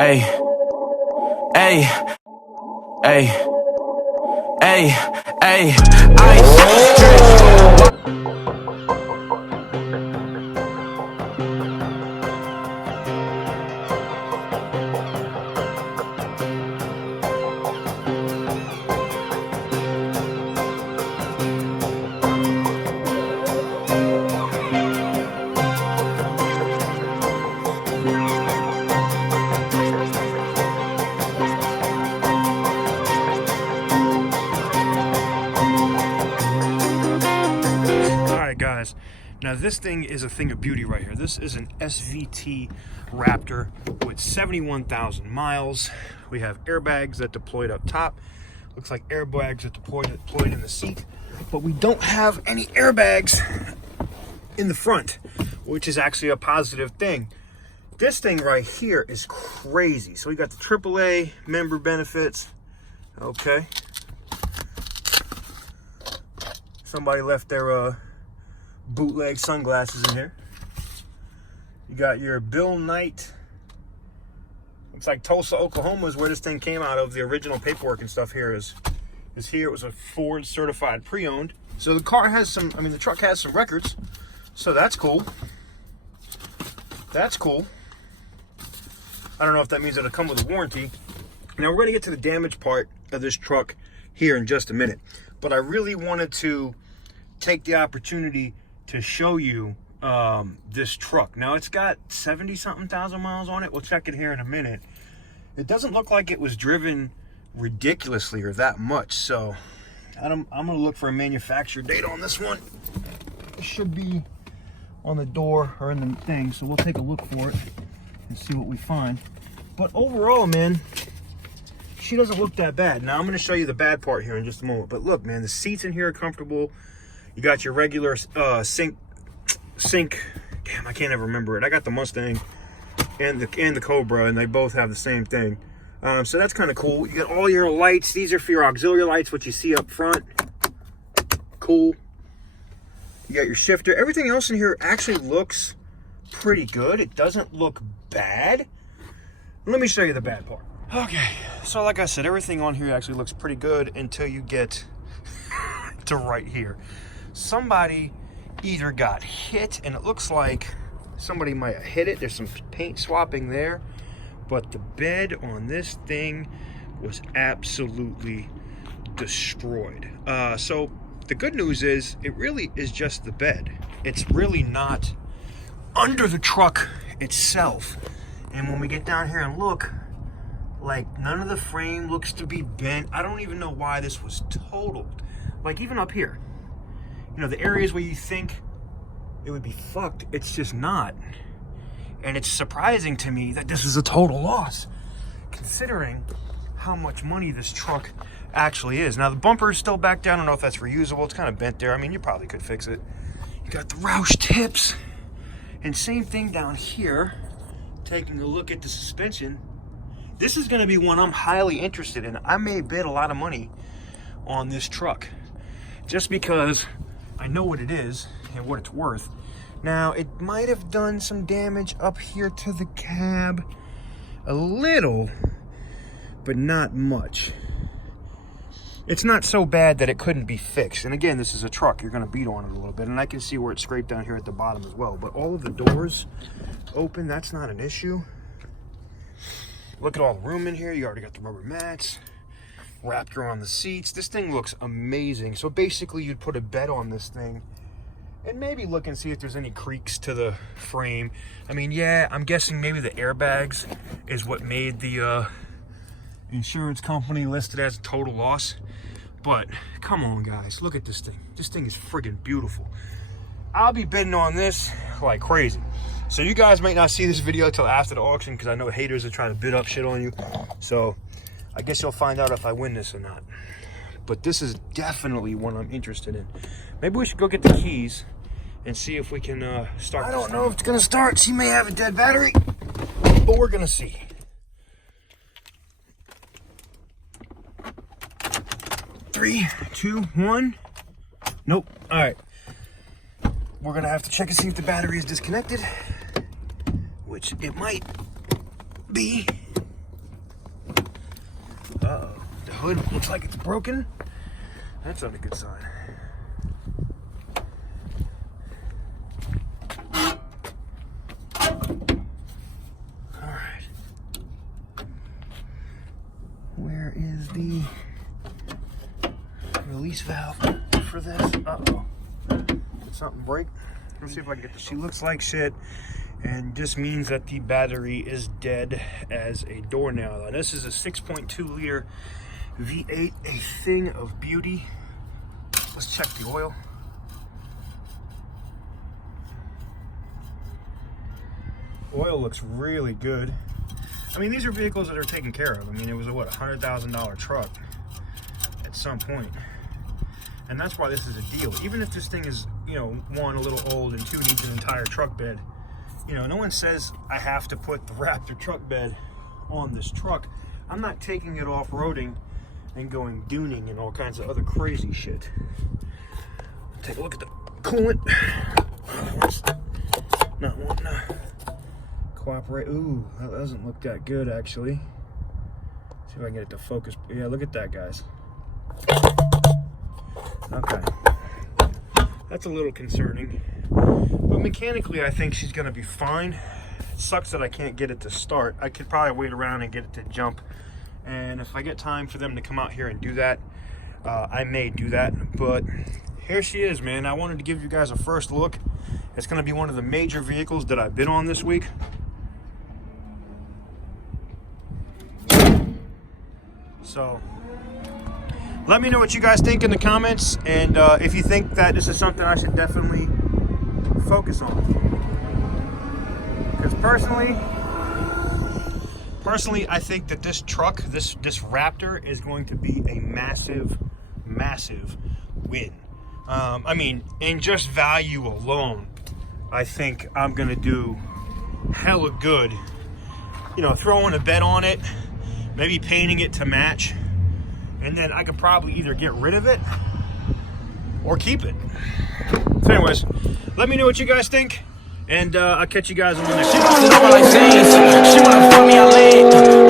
Hey, hey, hey, hey, hey, ice drip. Guys, now this thing is a thing of beauty right here. This is an SVT Raptor with 71,000 miles. We have airbags that deployed up top. Looks like airbags that deployed in the seat, but we don't have any airbags in the front, which is actually a positive thing. This thing right here is crazy. So we got the AAA member benefits. Okay. Somebody left their bootleg sunglasses in here. You got your Bill Knight. Looks like Tulsa, Oklahoma is where this thing came out of. The original paperwork and stuff here is here. It was a Ford certified pre-owned. So the car has some, the truck has some records. So that's cool. That's cool. I don't know if that means it'll come with a warranty. Now we're going to get to the damage part of this truck here in just a minute. But I really wanted to take the opportunity to show you this truck. Now it's got 70-something thousand miles on it. We'll check it here in a minute. It doesn't look like it was driven ridiculously or that much. So I'm gonna look for a manufacturer date on this one. It should be on the door or in the thing. So we'll take a look for it and see what we find. But overall, man, she doesn't look that bad. Now I'm gonna show you the bad part here in just a moment. But look, man, the seats in here are comfortable. You got your regular sync. Damn, I can't ever remember it. I got the Mustang and the Cobra, and they both have the same thing. So that's kind of cool. You got all your lights. These are for your auxiliary lights, what you see up front. Cool. You got your shifter. Everything else in here actually looks pretty good. It doesn't look bad. Let me show you the bad part. Okay, so like I said, everything on here actually looks pretty good until you get to right here. Somebody either got hit, and it looks like somebody might have hit it. There's some paint swapping there, but the bed on this thing was absolutely destroyed. So the good news is it really is just the bed. It's really not under the truck itself. And when we get down here and look, like, none of the frame looks to be bent. I don't even know why this was totaled. Like, even up here, you know, the areas where you think it would be fucked, it's just not. And it's surprising to me that this is a total loss, considering how much money this truck actually is. Now, the bumper is still back down. I don't know if that's reusable. It's kind of bent there. I mean, you probably could fix it. You got the Roush tips. And same thing down here. Taking a look at the suspension. This is going to be one I'm highly interested in. I may bid a lot of money on this truck just because I know what it is and what it's worth. Now, it might have done some damage up here to the cab. A little, but not much. It's not so bad that it couldn't be fixed. And again, this is a truck. You're going to beat on it a little bit. And I can see where it's scraped down here at the bottom as well. But all of the doors open. That's not an issue. Look at all the room in here. You already got the rubber mats. Raptor on the seats. This thing looks amazing. So basically, you'd put a bed on this thing and maybe look and see if there's any creaks to the frame. I mean, yeah, I'm guessing maybe the airbags is what made the insurance company list it as a total loss. But come on, guys, look at this thing. This thing is friggin' beautiful. I'll be bidding on this like crazy. So you guys might not see this video till after the auction, because I know haters are trying to bid up shit on you. So I guess you'll find out if I win this or not. But this is definitely one I'm interested in. Maybe we should go get the keys and see if we can start. I don't know if it's gonna start. She may have a dead battery, but we're gonna see. Three, two, one. Nope. All right. We're gonna have to check and see if the battery is disconnected, which it might be. Hood looks like it's broken. That's not a good sign. Alright. Where is the release valve for this? Uh-oh. Did something break? Let's see if I can get this. She looks like shit, and just means that the battery is dead as a doornail. Now, this is a 6.2 liter V8, a thing of beauty. Let's check the oil. Oil looks really good. I mean, these are vehicles that are taken care of. I mean, it was a, what, $100,000 truck at some point. And that's why this is a deal. Even if this thing is, you know, one, a little old, and two, needs an entire truck bed. You know, no one says I have to put the Raptor truck bed on this truck. I'm not taking it off-roading and going duning and all kinds of other crazy shit. Take a look at the coolant. Not wanting to cooperate. Ooh, that doesn't look that good, actually. See if I can get it to focus. Yeah, look at that, guys. Okay. That's a little concerning. But mechanically, I think she's going to be fine. It sucks that I can't get it to start. I could probably wait around and get it to jump. And if I get time for them to come out here and do that, I may do that. But here she is, man. I wanted to give you guys a first look. It's going to be one of the major vehicles that I've been on this week. So let me know what you guys think in the comments, and if you think that this is something I should definitely focus on. Because personally, I think that this truck, this Raptor, is going to be a massive, massive win. I mean, in just value alone, I think I'm gonna do hella good. You know, throwing a bed on it, maybe painting it to match, and then I could probably either get rid of it or keep it. So anyways, let me know what you guys think, and I'll catch you guys on the next one. She wanna fuck me, I lean.